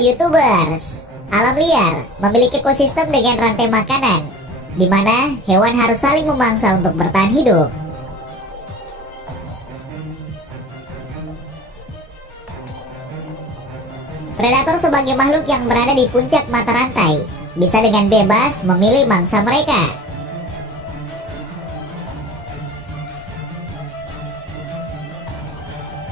YouTubers, alam liar memiliki ekosistem dengan rantai makanan, di mana hewan harus saling memangsa untuk bertahan hidup. Predator sebagai makhluk yang berada di puncak mata rantai, bisa dengan bebas memilih mangsa mereka.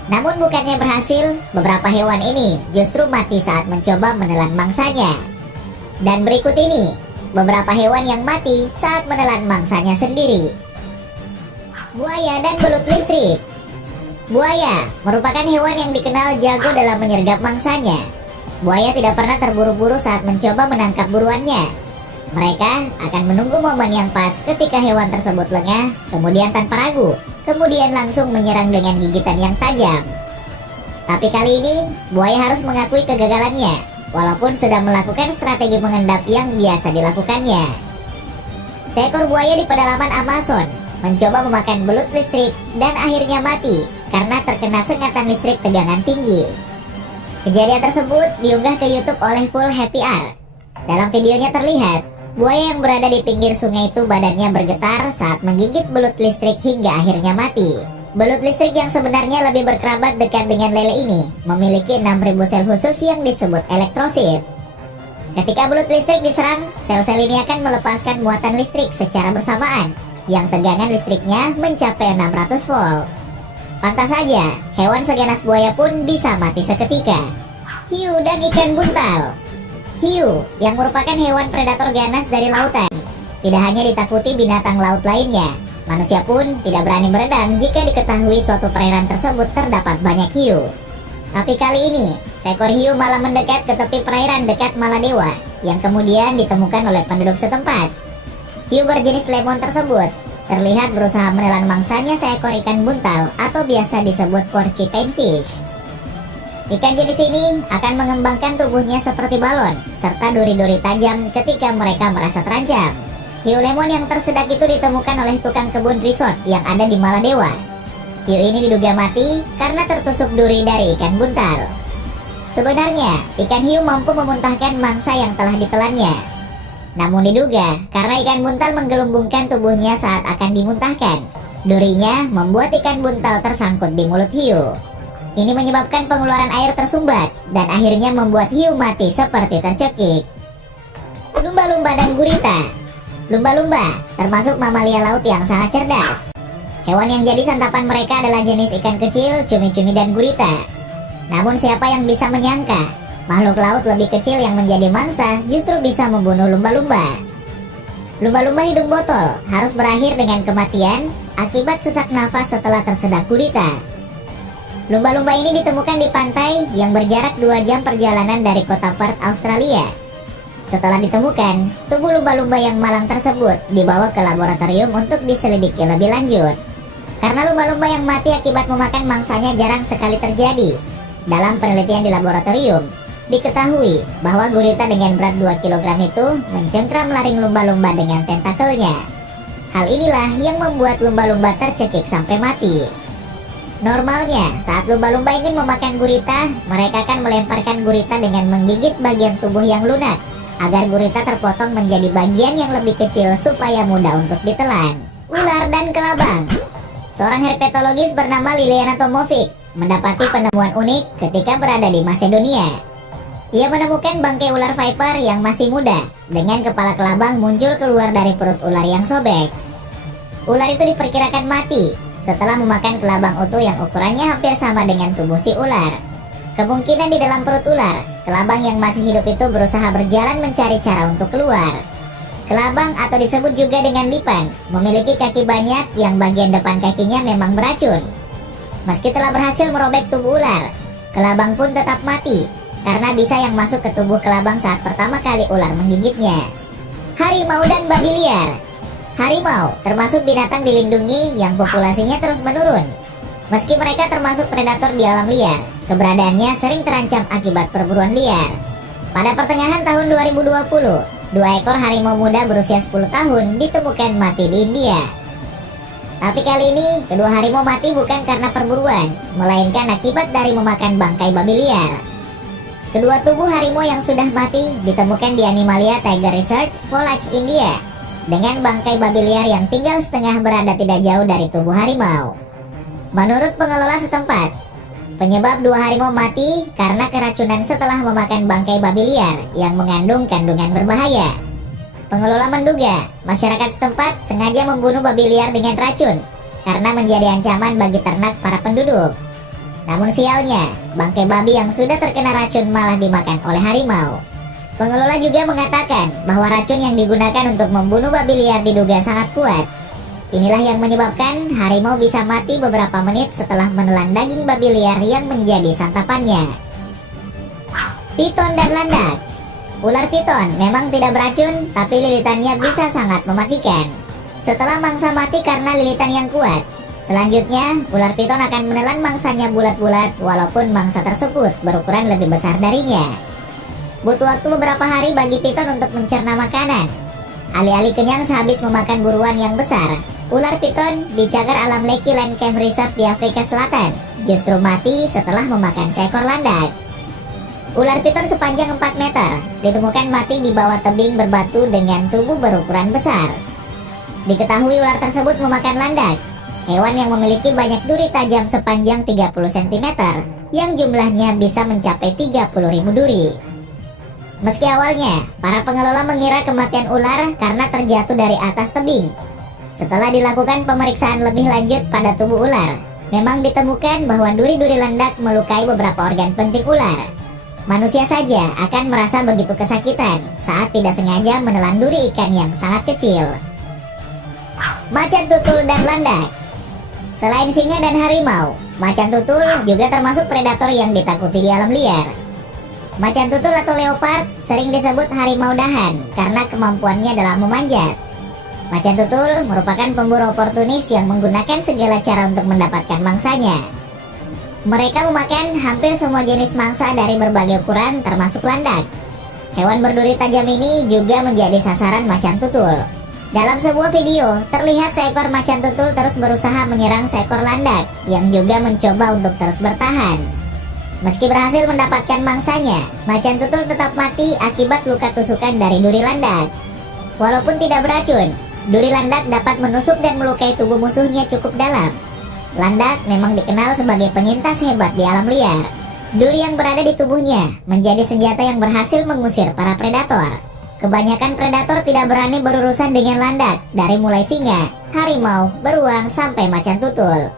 Namun bukannya berhasil, beberapa hewan ini justru mati saat mencoba menelan mangsanya. Dan berikut ini beberapa hewan yang mati saat menelan mangsanya sendiri. Buaya dan belut listrik. Buaya merupakan hewan yang dikenal jago dalam menyergap mangsanya. Buaya tidak pernah terburu-buru saat mencoba menangkap buruannya. Mereka akan menunggu momen yang pas ketika hewan tersebut lengah, kemudian tanpa ragu, kemudian langsung menyerang dengan gigitan yang tajam. Tapi kali ini, buaya harus mengakui kegagalannya, walaupun sudah melakukan strategi mengendap yang biasa dilakukannya. Seekor buaya di pedalaman Amazon mencoba memakan belut listrik dan akhirnya mati karena terkena sengatan listrik tegangan tinggi. Kejadian tersebut diunggah ke YouTube oleh Full Happy Hour. Dalam videonya terlihat, buaya yang berada di pinggir sungai itu badannya bergetar saat menggigit belut listrik hingga akhirnya mati. Belut listrik yang sebenarnya lebih berkerabat dekat dengan lele ini memiliki 6000 sel khusus yang disebut elektrosit. Ketika belut listrik diserang, sel-sel ini akan melepaskan muatan listrik secara bersamaan, yang tegangan listriknya mencapai 600 volt. Pantas saja, hewan seganas buaya pun bisa mati seketika. Hiu dan ikan buntal. Hiu, yang merupakan hewan predator ganas dari lautan, tidak hanya ditakuti binatang laut lainnya, manusia pun tidak berani berenang jika diketahui suatu perairan tersebut terdapat banyak hiu. Tapi kali ini, seekor hiu malah mendekat ke tepi perairan dekat Maladewa, yang kemudian ditemukan oleh penduduk setempat. Hiu berjenis lemon tersebut terlihat berusaha menelan mangsanya seekor ikan buntal atau biasa disebut porcupine fish. Ikan jenis ini akan mengembangkan tubuhnya seperti balon, serta duri-duri tajam ketika mereka merasa terancam. Hiu lemon yang tersedak itu ditemukan oleh tukang kebun resort yang ada di Maladewa. Hiu ini diduga mati karena tertusuk duri dari ikan buntal. Sebenarnya, ikan hiu mampu memuntahkan mangsa yang telah ditelannya. Namun diduga, karena ikan buntal menggelumbungkan tubuhnya saat akan dimuntahkan, durinya membuat ikan buntal tersangkut di mulut hiu. Ini menyebabkan pengeluaran air tersumbat dan akhirnya membuat hiu mati seperti tercekik. Lumba-lumba dan gurita. Lumba-lumba termasuk mamalia laut yang sangat cerdas. Hewan yang jadi santapan mereka adalah jenis ikan kecil, cumi-cumi dan gurita. Namun siapa yang bisa menyangka, makhluk laut lebih kecil yang menjadi mangsa justru bisa membunuh lumba-lumba. Lumba-lumba hidung botol harus berakhir dengan kematian akibat sesak nafas setelah tersedak gurita. Lumba-lumba ini ditemukan di pantai yang berjarak 2 jam perjalanan dari kota Perth, Australia. Setelah ditemukan, tubuh lumba-lumba yang malang tersebut dibawa ke laboratorium untuk diselidiki lebih lanjut. Karena lumba-lumba yang mati akibat memakan mangsanya jarang sekali terjadi. Dalam penelitian di laboratorium, diketahui bahwa gurita dengan berat 2 kg itu mencengkram laring lumba-lumba dengan tentakelnya. Hal inilah yang membuat lumba-lumba tercekik sampai mati. Normalnya, saat lumba-lumba ingin memakan gurita, mereka akan melemparkan gurita dengan menggigit bagian tubuh yang lunak, agar gurita terpotong menjadi bagian yang lebih kecil supaya mudah untuk ditelan. Ular dan kelabang. Seorang herpetologis bernama Liliana Tomovic mendapati penemuan unik ketika berada di Macedonia. Ia menemukan bangkai ular viper yang masih muda, dengan kepala kelabang muncul keluar dari perut ular yang sobek. Ular itu diperkirakan mati setelah memakan kelabang utuh yang ukurannya hampir sama dengan tubuh si ular. Kemungkinan di dalam perut ular, kelabang yang masih hidup itu berusaha berjalan mencari cara untuk keluar. Kelabang atau disebut juga dengan lipan, memiliki kaki banyak yang bagian depan kakinya memang beracun. Meski telah berhasil merobek tubuh ular, kelabang pun tetap mati karena bisa yang masuk ke tubuh kelabang saat pertama kali ular menggigitnya. Harimau dan babi liar. Harimau termasuk binatang dilindungi yang populasinya terus menurun. Meski mereka termasuk predator di alam liar, keberadaannya sering terancam akibat perburuan liar. Pada pertengahan tahun 2020, 2 ekor harimau muda berusia 10 tahun ditemukan mati di India. Tapi kali ini, kedua harimau mati bukan karena perburuan, melainkan akibat dari memakan bangkai babi liar. Kedua tubuh harimau yang sudah mati ditemukan di Animalia Tiger Research, Polach, India, dengan bangkai babi liar yang tinggal setengah berada tidak jauh dari tubuh harimau. Menurut pengelola setempat, penyebab dua harimau mati karena keracunan setelah memakan bangkai babi liar yang mengandung kandungan berbahaya. Pengelola menduga masyarakat setempat sengaja membunuh babi liar dengan racun karena menjadi ancaman bagi ternak para penduduk. Namun sialnya, bangkai babi yang sudah terkena racun malah dimakan oleh harimau. Pengelola juga mengatakan bahwa racun yang digunakan untuk membunuh babi liar diduga sangat kuat. Inilah yang menyebabkan harimau bisa mati beberapa menit setelah menelan daging babi liar yang menjadi santapannya. Piton dan landak. Ular piton memang tidak beracun, tapi lilitannya bisa sangat mematikan. Setelah mangsa mati karena lilitan yang kuat, selanjutnya ular piton akan menelan mangsanya bulat-bulat walaupun mangsa tersebut berukuran lebih besar darinya. Butuh waktu beberapa hari bagi piton untuk mencerna makanan. Alih-alih kenyang sehabis memakan buruan yang besar, ular piton di cagar alam Lekki Land Camp Reserve di Afrika Selatan justru mati setelah memakan seekor landak. Ular piton sepanjang 4 meter ditemukan mati di bawah tebing berbatu dengan tubuh berukuran besar. Diketahui ular tersebut memakan landak, hewan yang memiliki banyak duri tajam sepanjang 30 cm yang jumlahnya bisa mencapai 30.000 duri. Meski awalnya para pengelola mengira kematian ular karena terjatuh dari atas tebing, setelah dilakukan pemeriksaan lebih lanjut pada tubuh ular, memang ditemukan bahwa duri-duri landak melukai beberapa organ penting ular. Manusia saja akan merasa begitu kesakitan saat tidak sengaja menelan duri ikan yang sangat kecil. Macan tutul dan landak. Selain singa dan harimau, macan tutul juga termasuk predator yang ditakuti di alam liar. Macan tutul atau leopard sering disebut harimau dahan karena kemampuannya dalam memanjat. Macan tutul merupakan pemburu oportunis yang menggunakan segala cara untuk mendapatkan mangsanya. Mereka memakan hampir semua jenis mangsa dari berbagai ukuran termasuk landak. Hewan berduri tajam ini juga menjadi sasaran macan tutul. Dalam sebuah video, terlihat seekor macan tutul terus berusaha menyerang seekor landak yang juga mencoba untuk terus bertahan. Meski berhasil mendapatkan mangsanya, macan tutul tetap mati akibat luka tusukan dari duri landak. Walaupun tidak beracun, duri landak dapat menusuk dan melukai tubuh musuhnya cukup dalam. Landak memang dikenal sebagai penyintas hebat di alam liar. Duri yang berada di tubuhnya menjadi senjata yang berhasil mengusir para predator. Kebanyakan predator tidak berani berurusan dengan landak, dari mulai singa, harimau, beruang, sampai macan tutul.